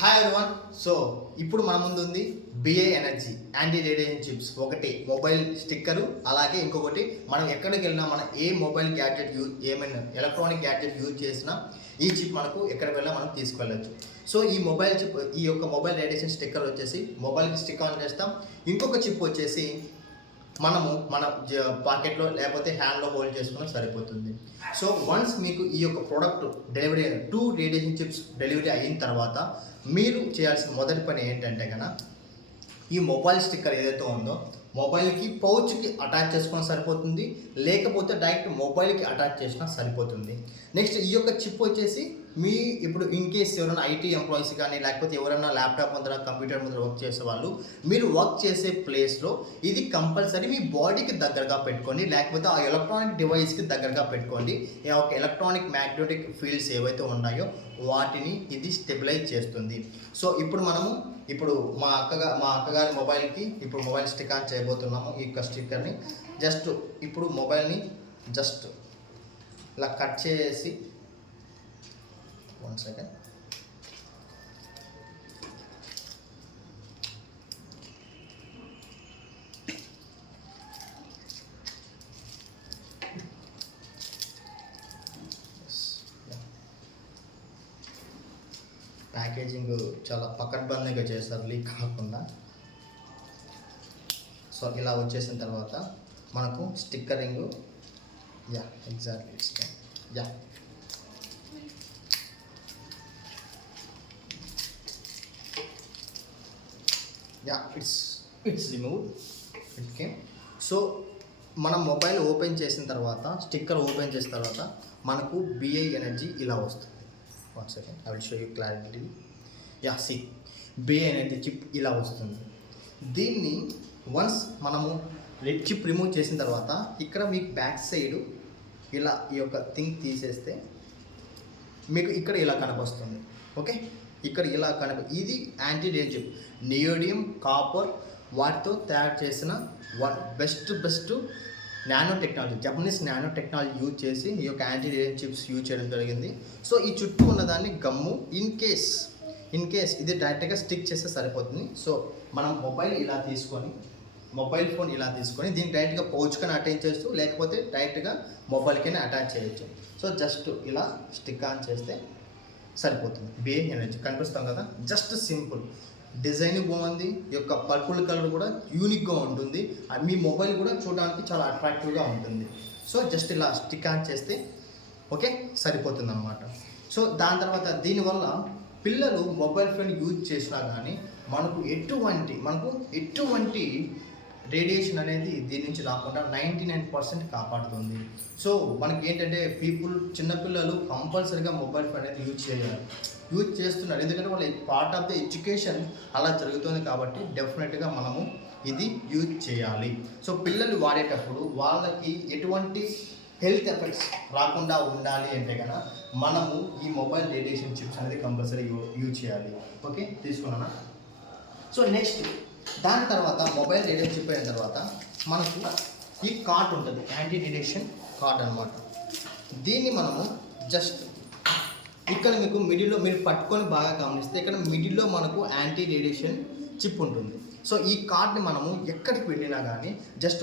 Hi everyone. So ఇప్పుడు మన ముందు ఉంది B A energy anti radiation chips. ఒకటి మొబైల్ స్టిక్కరు, అలాగే ఇంకొకటి మనం ఎక్కడికి వెళ్ళినా మన ఏ మొబైల్ గ్యాడ్జెట్ ఏమైనా ఎలక్ట్రానిక్ గ్యాడ్జెట్ యూజ్ చేసినా ఈ చిప్ మనకు ఎక్కడికి వెళ్ళినా మనం తీసుకెళ్ళచ్చు. సో ఈ మొబైల్ చిప్, ఈ యొక్క మొబైల్ రేడియేషన్ స్టిక్కర్ వచ్చేసి మొబైల్కి స్టిక్ ఆన్ చేస్తాం. ఇంకొక చిప్ వచ్చేసి మనము మన పాకెట్లో లేకపోతే హ్యాండ్లో హోల్డ్ చేసుకున్నా సరిపోతుంది. సో వన్స్ మీకు ఈ యొక్క product delivery 2 radiation chips delivery అయిన తర్వాత మీరు చేయాల్సిన మొదటి పని ఏంటంటే కనుక ఈ మొబైల్ స్టిక్కర్ ఏదైతే ఉందో మొబైల్కి పౌచ్కి అటాచ్ చేసుకున్నా సరిపోతుంది, లేకపోతే డైరెక్ట్ మొబైల్కి అటాచ్ చేసినా సరిపోతుంది. నెక్స్ట్ ఈ యొక్క చిప్ వచ్చేసి మీ ఇప్పుడు ఇన్ కేస్ ఎవరైనా ఐటీ ఎంప్లాయీస్ కానీ లేకపోతే ఎవరైనా ల్యాప్టాప్ ముందర కంప్యూటర్ ముందర వర్క్ చేసే వాళ్ళు, మీరు వర్క్ చేసే ప్లేస్లో ఇది కంపల్సరీ మీ బాడీకి దగ్గరగా పెట్టుకోండి, లేకపోతే ఆ ఎలక్ట్రానిక్ డివైస్కి దగ్గరగా పెట్టుకోండి. ఒక ఎలక్ట్రానిక్ మ్యాగ్నెటిక్ ఫీల్డ్స్ ఏవైతే ఉన్నాయో వాటిని ఇది స్టెబిలైజ్ చేస్తుంది. సో ఇప్పుడు మనము మా అక్కగారి మొబైల్కి ఇప్పుడు మొబైల్ స్టిక్ ఆన్ చేయబోతున్నాము. ఈ యొక్క స్టిక్కర్ని జస్ట్ ఇప్పుడు మొబైల్ని జస్ట్ ఇలా కట్ చేసి 1 సెకండ్. ప్యాకేజింగ్ చాలా పకడ్బందీగా చేస్తారు, లీక్ కాకుండా. సో ఇలా వచ్చేసిన తర్వాత మనకు stickering exactly it's remove. Okay, so మనం మొబైల్ ఓపెన్ చేసిన తర్వాత, స్టిక్కర్ ఓపెన్ చేసిన తర్వాత మనకు బిఐ ఎనర్జీ ఇలా వస్తుంది. 1 second, I will show you clarity. See BI energy chip ఇలా వస్తుంది. దీన్ని వన్స్ మనము రెడ్ చిప్ రిమూవ్ చేసిన తర్వాత ఇక్కడ మీకు బ్యాక్ సైడ్ ఇలా ఈ యొక్క థింగ్ తీసేస్తే మీకు ఇక్కడ ఇలా కనిపిస్తుంది. ఓకే, ఇక్కడ ఇలా ఇది యాంటీ రేడియేషన్ చిప్, నియోడియం, కాపర్ వాటితో తయారు చేసిన best nano technology, Japanese nano technology use చేసి ఈ యొక్క యాంటీ రేడియేషన్ చిప్స్ యూజ్ చేయడం జరిగింది. సో ఈ చుట్టూ ఉన్నదాన్ని గమ్ము ఇన్ కేస్ ఇది డైరెక్ట్గా స్టిక్ చేస్తే సరిపోతుంది. సో మనం మొబైల్ ఫోన్ ఇలా తీసుకొని దీన్ని డైరెక్ట్గా పౌచ్కని అటాచ్ చేస్తూ, లేకపోతే డైరెక్ట్గా మొబైల్కైనా అటాచ్ చేయొచ్చు. సో జస్ట్ ఇలా స్టిక్ ఆన్ చేస్తే సరిపోతుంది. బిఏ ఎనర్జీ కనిపిస్తాం కదా, జస్ట్ సింపుల్. డిజైన్ బాగుంది, ఈ యొక్క పర్పుల్ కలర్ కూడా యూనిక్గా ఉంటుంది, మీ మొబైల్ కూడా చూడడానికి చాలా అట్రాక్టివ్గా ఉంటుంది. సో జస్ట్ ఇలా స్టిక్ ఆన్ చేస్తే ఓకే సరిపోతుంది అన్నమాట. సో దాని తర్వాత దీనివల్ల పిల్లలు మొబైల్ ఫోన్ యూజ్ చేసినా కానీ మనకు ఎటువంటి రేడియేషన్ అనేది దీని నుంచి రాకుండా 99% కాపాడుతుంది. సో మనకి ఏంటంటే చిన్నపిల్లలు కంపల్సరీగా మొబైల్ ఫోన్ అనేది యూజ్ చేస్తున్నారు, ఎందుకంటే వాళ్ళ పార్ట్ ఆఫ్ ద ఎడ్యుకేషన్ అలా జరుగుతుంది కాబట్టి డెఫినెట్గా మనము ఇది యూజ్ చేయాలి. సో పిల్లలు వాడేటప్పుడు వాళ్ళకి ఎటువంటి హెల్త్ ఎఫెక్ట్స్ రాకుండా ఉండాలి అంటే కనుక మనము ఈ మొబైల్ రేడియేషన్ చిప్స్ అనేది కంపల్సరీ యూజ్ చేయాలి. ఓకే, తీసుకున్నానా? సో నెక్స్ట్ దాని తర్వాత మొబైల్ రేడియేషన్ చిప్ అయిన తర్వాత మనకు ఈ కార్డ్ ఉంటుంది, యాంటీ రేడియేషన్ కార్డ్ అనమాట. దీన్ని మనము జస్ట్ ఇక్కడ మీకు మిడిల్లో మీరు పట్టుకొని బాగా గమనిస్తే ఇక్కడ మిడిల్లో మనకు యాంటీ రేడియేషన్ చిప్ ఉంటుంది. సో ఈ కార్డ్ని మనము ఎక్కడికి వెళ్ళినా కానీ జస్ట్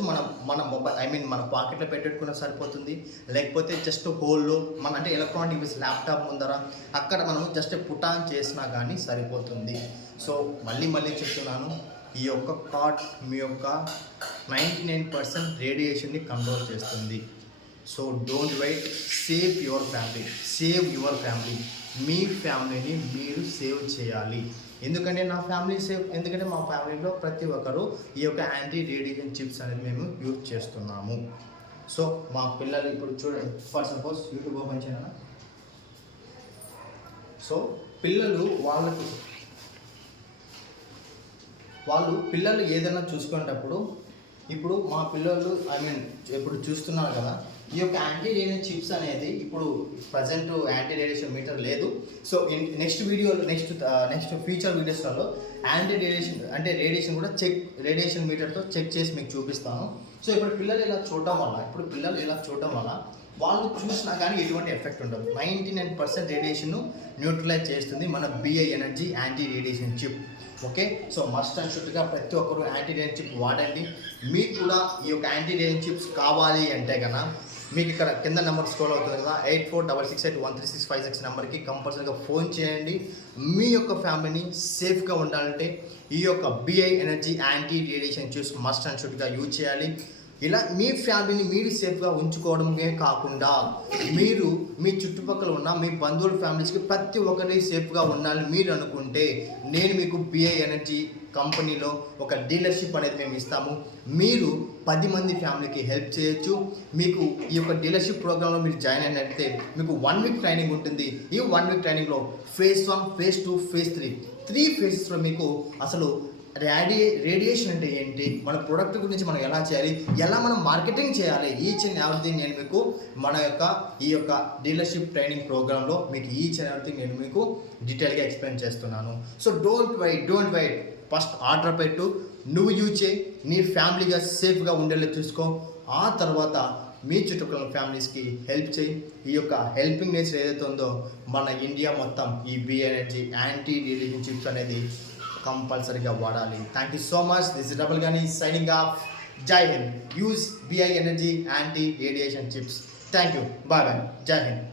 మన మొబైల్ మన పాకెట్లో పెట్టుకున్నా సరిపోతుంది, లేకపోతే జస్ట్ హోల్లో అంటే ఎలక్ట్రానిక్ డివైస్ ల్యాప్టాప్ ముందర అక్కడ మనము జస్ట్ పుట్ ఆన్ చేసినా కానీ సరిపోతుంది. సో మళ్ళీ చెప్తున్నాను, ఈ యొక్క కార్డ్ మీ యొక్క 99% రేడియేషన్ని కంట్రోల్ చేస్తుంది. So don't wait, save your family. మీ ఫ్యామిలీని మీరు సేవ్ చేయాలి. ఎందుకంటే మా ఫ్యామిలీలో ప్రతి ఒక్కరు ఈ యొక్క యాంటీ రేడియేషన్ చిప్స్ అనేది మేము యూజ్ చేస్తున్నాము. సో మా పిల్లలు ఇప్పుడు చూడండి, ఫర్ సపోజ్ యూట్యూబ్ ఓపెన్ చేయాలా. సో పిల్లలు ఏదైనా చూసుకునేటప్పుడు ఇప్పుడు మా పిల్లలు ఇప్పుడు చూస్తున్నారు కదా, ఈ యొక్క యాంటీ రేడియేషన్ చిప్స్ అనేది ఇప్పుడు ప్రజెంట్ యాంటీ రేడియేషన్ మీటర్ లేదు. సో నెక్స్ట్ ఫ్యూచర్ వీడియోస్లలో రేడియేషన్ కూడా రేడియేషన్ మీటర్తో చెక్ చేసి మీకు చూపిస్తాను. సో ఇప్పుడు పిల్లలు ఇలా చూడటం వల్ల వాళ్ళు చూసినా కానీ ఎటువంటి ఎఫెక్ట్ ఉండదు. 99% రేడియేషన్ న్యూట్రలైజ్ చేస్తుంది మన BI energy anti radiation chip. Okay, so must and షుడ్గా ప్రతి ఒక్కరు యాంటీ రేడియేషన్ చిప్ వాడండి. మీకు కూడా ఈ యొక్క యాంటీ రేడియేషన్ చిప్స్ కావాలి అంటే కన్నా మీకు ఇక్కడ కింద నెంబర్ స్క్రోల్ అవుతుంది కదా, 8466813656 నెంబర్కి కంపల్సరీగా ఫోన్ చేయండి. మీ యొక్క ఫ్యామిలీని సేఫ్గా ఉండాలంటే ఈ యొక్క BI energy anti radiation chips must and షుడ్గా యూజ్ చేయాలి. ఇలా మీ ఫ్యామిలీని మీరు సేఫ్గా ఉంచుకోవడమే కాకుండా మీరు మీ చుట్టుపక్కల ఉన్న మీ బంధువుల ఫ్యామిలీస్కి ప్రతి ఒక్కరి సేఫ్గా ఉండాలని మీరు అనుకుంటే నేను మీకు బిఐ ఎనర్జీ కంపెనీలో ఒక డీలర్షిప్ అనేది మేము ఇస్తాము. మీరు 10 మంది ఫ్యామిలీకి హెల్ప్ చేయొచ్చు. మీకు ఈ యొక్క డీలర్షిప్ ప్రోగ్రాంలో మీరు జాయిన్ అయినట్లయితే మీకు 1 వీక్ ట్రైనింగ్ ఉంటుంది. ఈ 1 వీక్ ట్రైనింగ్లో phase 1, phase 2, phase 3 ఫేజెస్లో మీకు అసలు రేడియేషన్ అంటే ఏంటి, మన ప్రోడక్ట్ గురించి మనం ఎలా చేయాలి, ఎలా మనం మార్కెటింగ్ చేయాలి, ఈచ్ అండ్ ఎవ్రీథింగ్ నేను మీకు మన యొక్క ఈ యొక్క డీలర్షిప్ ట్రైనింగ్ ప్రోగ్రాంలో మీకు ఈచ్ అండ్ ఎవ్రీథింగ్ నేను మీకు డీటెయిల్గా ఎక్స్ప్లెయిన్ చేస్తున్నాను. So don't wait, first order పెట్టు, నువ్వు యూజ్ చేయి, నీ ఫ్యామిలీగా సేఫ్గా ఉండేలా చూసుకో. ఆ తర్వాత మీ చుట్టుపక్కల ఫ్యామిలీస్కి హెల్ప్ చేయి. ఈ యొక్క హెల్పింగ్ నేచర్ ఏదైతే ఉందో మన ఇండియా మొత్తం ఈ B energy anti radiation chips అనేది కంపల్సరీగా వాడాలి. Thank you so much. This is double గని సైనింగ్ ఆఫ్. జై హింద్. Use BI energy anti radiation chips. Thank you. Bye bye. జై హింద్.